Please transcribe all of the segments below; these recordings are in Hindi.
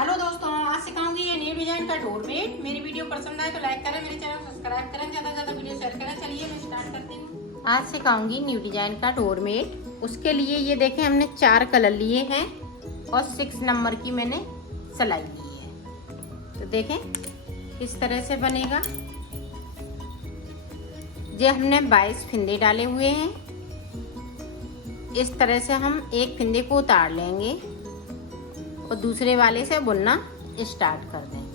हेलो दोस्तों, आज सिखाऊंगी ये न्यू डिजाइन का डोरमेट। मेरी वीडियो पसंद आए तो लाइक करें, मेरे चैनल को सब्सक्राइब करें, ज़्यादा से ज़्यादा वीडियो शेयर करें। चलिए मैं स्टार्ट करती हूँ। आज सिखाऊंगी न्यू डिजाइन का डोरमेट। उसके लिए ये देखें, हमने 4 कलर लिए हैं और 6 नंबर की मैंने सिलाई ली है। तो देखें किस तरह से बनेगा। ये हमने 22 फिंदे डाले हुए हैं। इस तरह से हम एक फिंदे को उतार लेंगे और दूसरे वाले से बुनना स्टार्ट कर देंगे।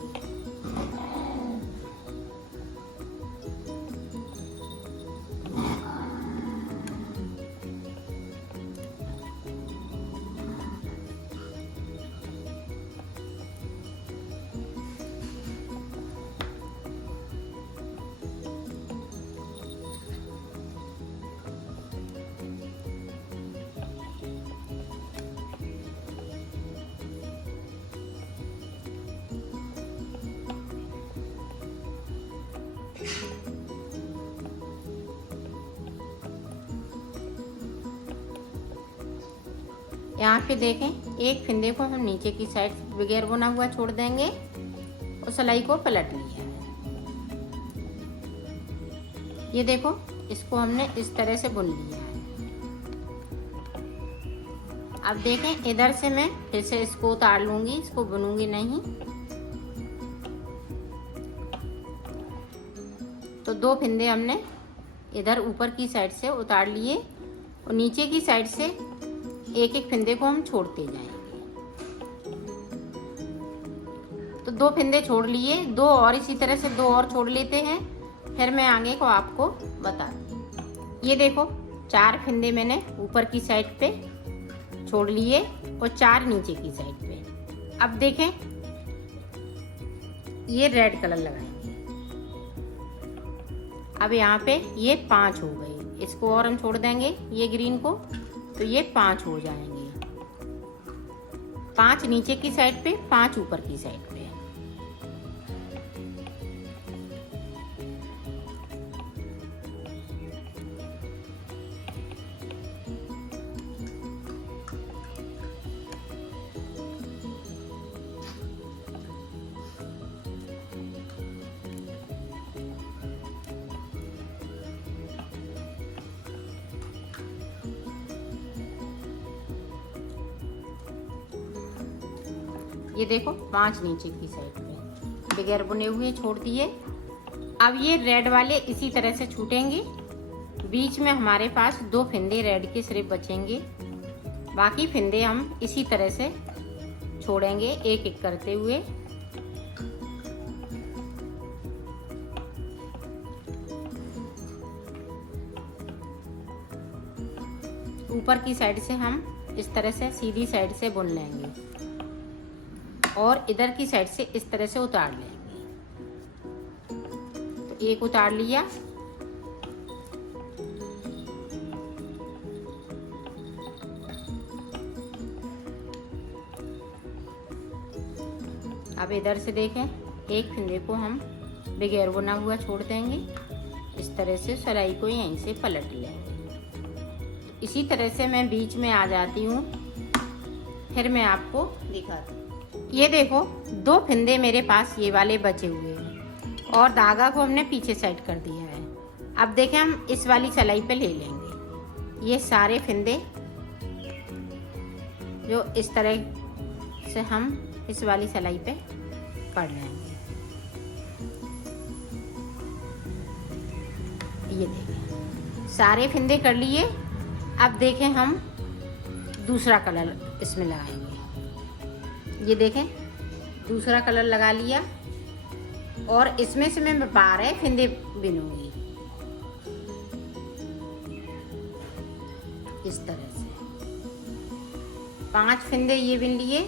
यहाँ पे देखें, एक फिंदे को हम नीचे की साइड बगैर बुना हुआ छोड़ देंगे और सिलाई को पलट लिया। ये देखो, इसको हमने इस तरह से बुन लिया है। अब देखें, इधर से मैं फिर से इसको उतार लूंगी, इसको बुनूंगी नहीं। तो 2 फिंदे हमने इधर ऊपर की साइड से उतार लिए और नीचे की साइड से एक एक फिंदे को हम छोड़ते जाएंगे। तो 2 फिंदे छोड़ लिए, 2 और इसी तरह से 2 और छोड़ लेते हैं, फिर मैं आगे को आपको बता दूँ। ये देखो, 4 फिंदे मैंने ऊपर की साइड पे छोड़ लिए और 4 नीचे की साइड पे। अब देखें, ये रेड कलर लगाएंगे। अब यहाँ पे ये 5 हो गए, इसको और हम छोड़ देंगे ये ग्रीन को, तो ये 5 हो जाएंगे। 5 नीचे की साइड पे, 5 ऊपर की साइड पे। ये देखो, 5 नीचे की साइड पे बगैर बुने हुए छोड़ दिए। अब ये रेड वाले इसी तरह से छूटेंगे। बीच में हमारे पास 2 फिंदे रेड के सिर्फ बचेंगे, बाकी फिंदे हम इसी तरह से छोड़ेंगे एक एक करते हुए। ऊपर की साइड से हम इस तरह से सीधी साइड से बुन लेंगे और इधर की साइड से इस तरह से उतार लेंगे। तो एक उतार लिया, अब इधर से देखें, एक फिंदे को हम बगैर बुना हुआ छोड़ देंगे। इस तरह से सिलाई को यहीं से पलट लेंगे। इसी तरह से मैं बीच में आ जाती हूँ, फिर मैं आपको दिखाती हूँ। ये देखो, 2 फिंदे मेरे पास ये वाले बचे हुए हैं और धागा को हमने पीछे साइड कर दिया है। अब देखें, हम इस वाली सिलाई पे ले लेंगे ये सारे फिंदे, जो इस तरह से हम इस वाली सिलाई पे कर लेंगे। ये देखें, सारे फिंदे कर लिए। अब देखें, हम दूसरा कलर इसमें लगाएंगे। ये देखें, दूसरा कलर लगा लिया और इसमें से मैं 12 फिंदे बिनूंगी इस तरह से। 5 फिंदे ये बिन लिए,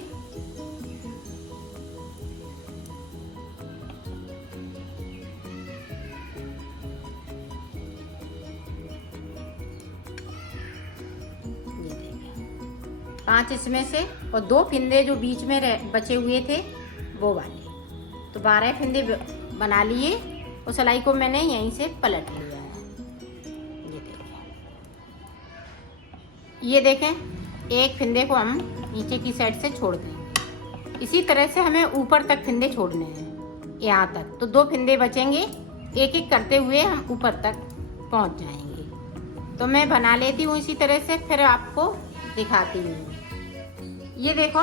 ये देखें 5 इसमें से और 2 फिंदे जो बीच में बचे हुए थे वो वाले। तो 12 फिंदे बना लिए और सिलाई को मैंने यहीं से पलट लिया है। ये देखें, एक फिंदे को हम नीचे की साइड से छोड़ देंगे इसी तरह से हमें ऊपर तक फिंदे छोड़ने हैं, यहाँ तक। तो 2 फिंदे बचेंगे, एक एक करते हुए हम ऊपर तक पहुँच जाएंगे। तो मैं बना लेती हूँ इसी तरह से, फिर आपको दिखाती हूँ। ये देखो,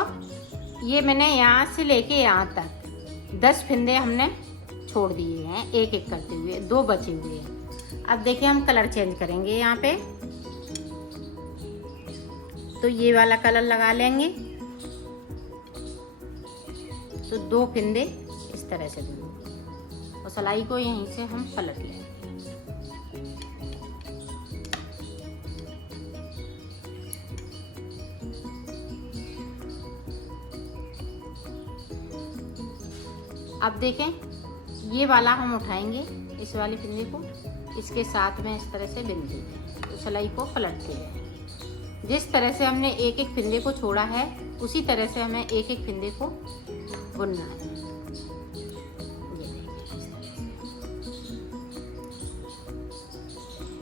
ये मैंने यहाँ से लेके यहाँ तक 10 फिंदे हमने छोड़ दिए हैं, एक एक करते हुए। 2 बचे हुए हैं। अब देखिए हम कलर चेंज करेंगे यहाँ पे। तो ये वाला कलर लगा लेंगे। तो 2 फिंदे इस तरह से देंगे और सिलाई को यहीं से हम पलट लेंगे। अब देखें, ये वाला हम उठाएंगे, इस वाले फिंदे को इसके साथ में इस तरह से बिन देंगे। तो सिलाई को पलटते हैं। जिस तरह से हमने एक एक फिंदे को छोड़ा है, उसी तरह से हमें एक एक फिंदे को बुनना है।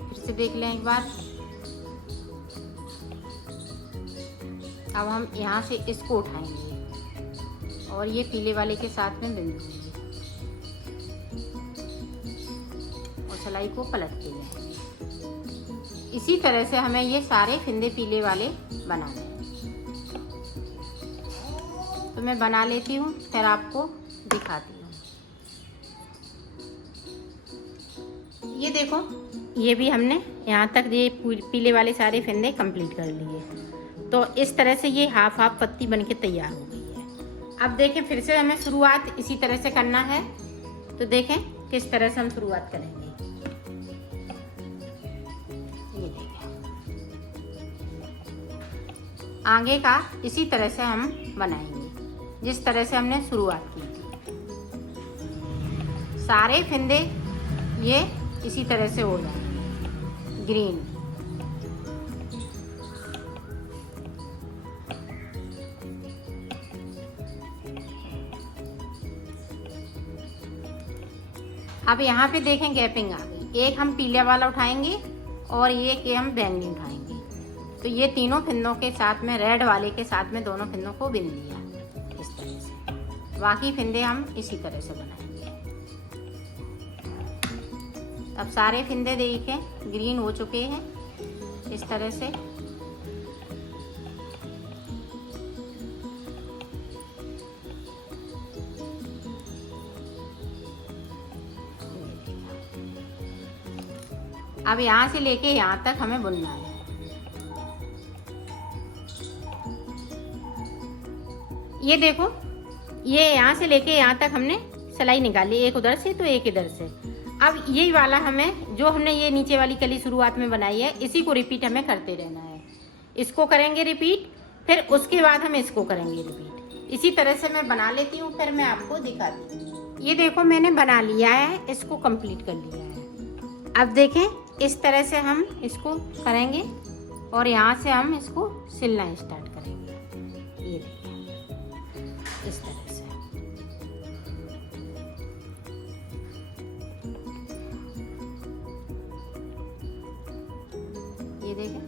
फिर से देख लें एक बार। अब हम यहाँ से इसको उठाएंगे और ये पीले वाले के साथ में बिन देंगे और सिलाई को पलटते हैं। इसी तरह से हमें ये सारे फिंदे पीले वाले बनाने हैं। तो मैं बना लेती हूँ, फिर आपको दिखाती हूँ। ये देखो, ये भी हमने यहाँ तक ये पीले वाले सारे फिंदे कंप्लीट कर लिए। तो इस तरह से ये हाफ हाफ पत्ती बनके तैयार हो गई है। अब देखें, फिर से हमें शुरुआत इसी तरह से करना है। तो देखें किस तरह से हम शुरुआत करेंगे। ये देखें, आगे का इसी तरह से हम बनाएंगे जिस तरह से हमने शुरुआत की थी। सारे फिंदे ये इसी तरह से हो जाएंगे ग्रीन। अब यहाँ पे देखें गैपिंग आ गई। एक हम पीले वाला उठाएंगे और एक हम बैंगनी उठाएंगे। तो ये तीनों फिंदों के साथ में, रेड वाले के साथ में दोनों फिंदों को बिन दिया इस तरह से। बाकी फिंदे हम इसी तरह से बनाएंगे। अब सारे फिंदे देखें ग्रीन हो चुके हैं इस तरह से। अब यहाँ से लेके यहाँ तक हमें बुनना है। ये देखो, ये यहाँ से लेके यहाँ तक हमने सिलाई निकाली, एक उधर से तो एक इधर से। अब यही वाला हमें, जो हमने ये नीचे वाली कली शुरुआत में बनाई है, इसी को रिपीट हमें करते रहना है। इसको करेंगे रिपीट, फिर उसके बाद हम इसको करेंगे रिपीट। इसी तरह से मैं बना लेती हूँ, फिर मैं आपको दिखाती हूँ। ये देखो, मैंने बना लिया है, इसको कंप्लीट कर लिया है। अब देखें, इस तरह से हम इसको करेंगे और यहाँ से हम इसको सिलना स्टार्ट करेंगे। ये देखिए इस तरह से। ये देखें,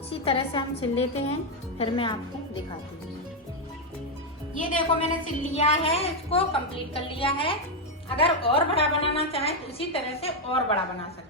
इसी तरह से हम सिल लेते हैं, फिर मैं आपको दिखाती हूँ। ये देखो, मैंने सिल लिया है, इसको कंप्लीट कर लिया है। अगर और बड़ा बनाना चाहें तो इसी तरह से और बड़ा बना सकते हैं।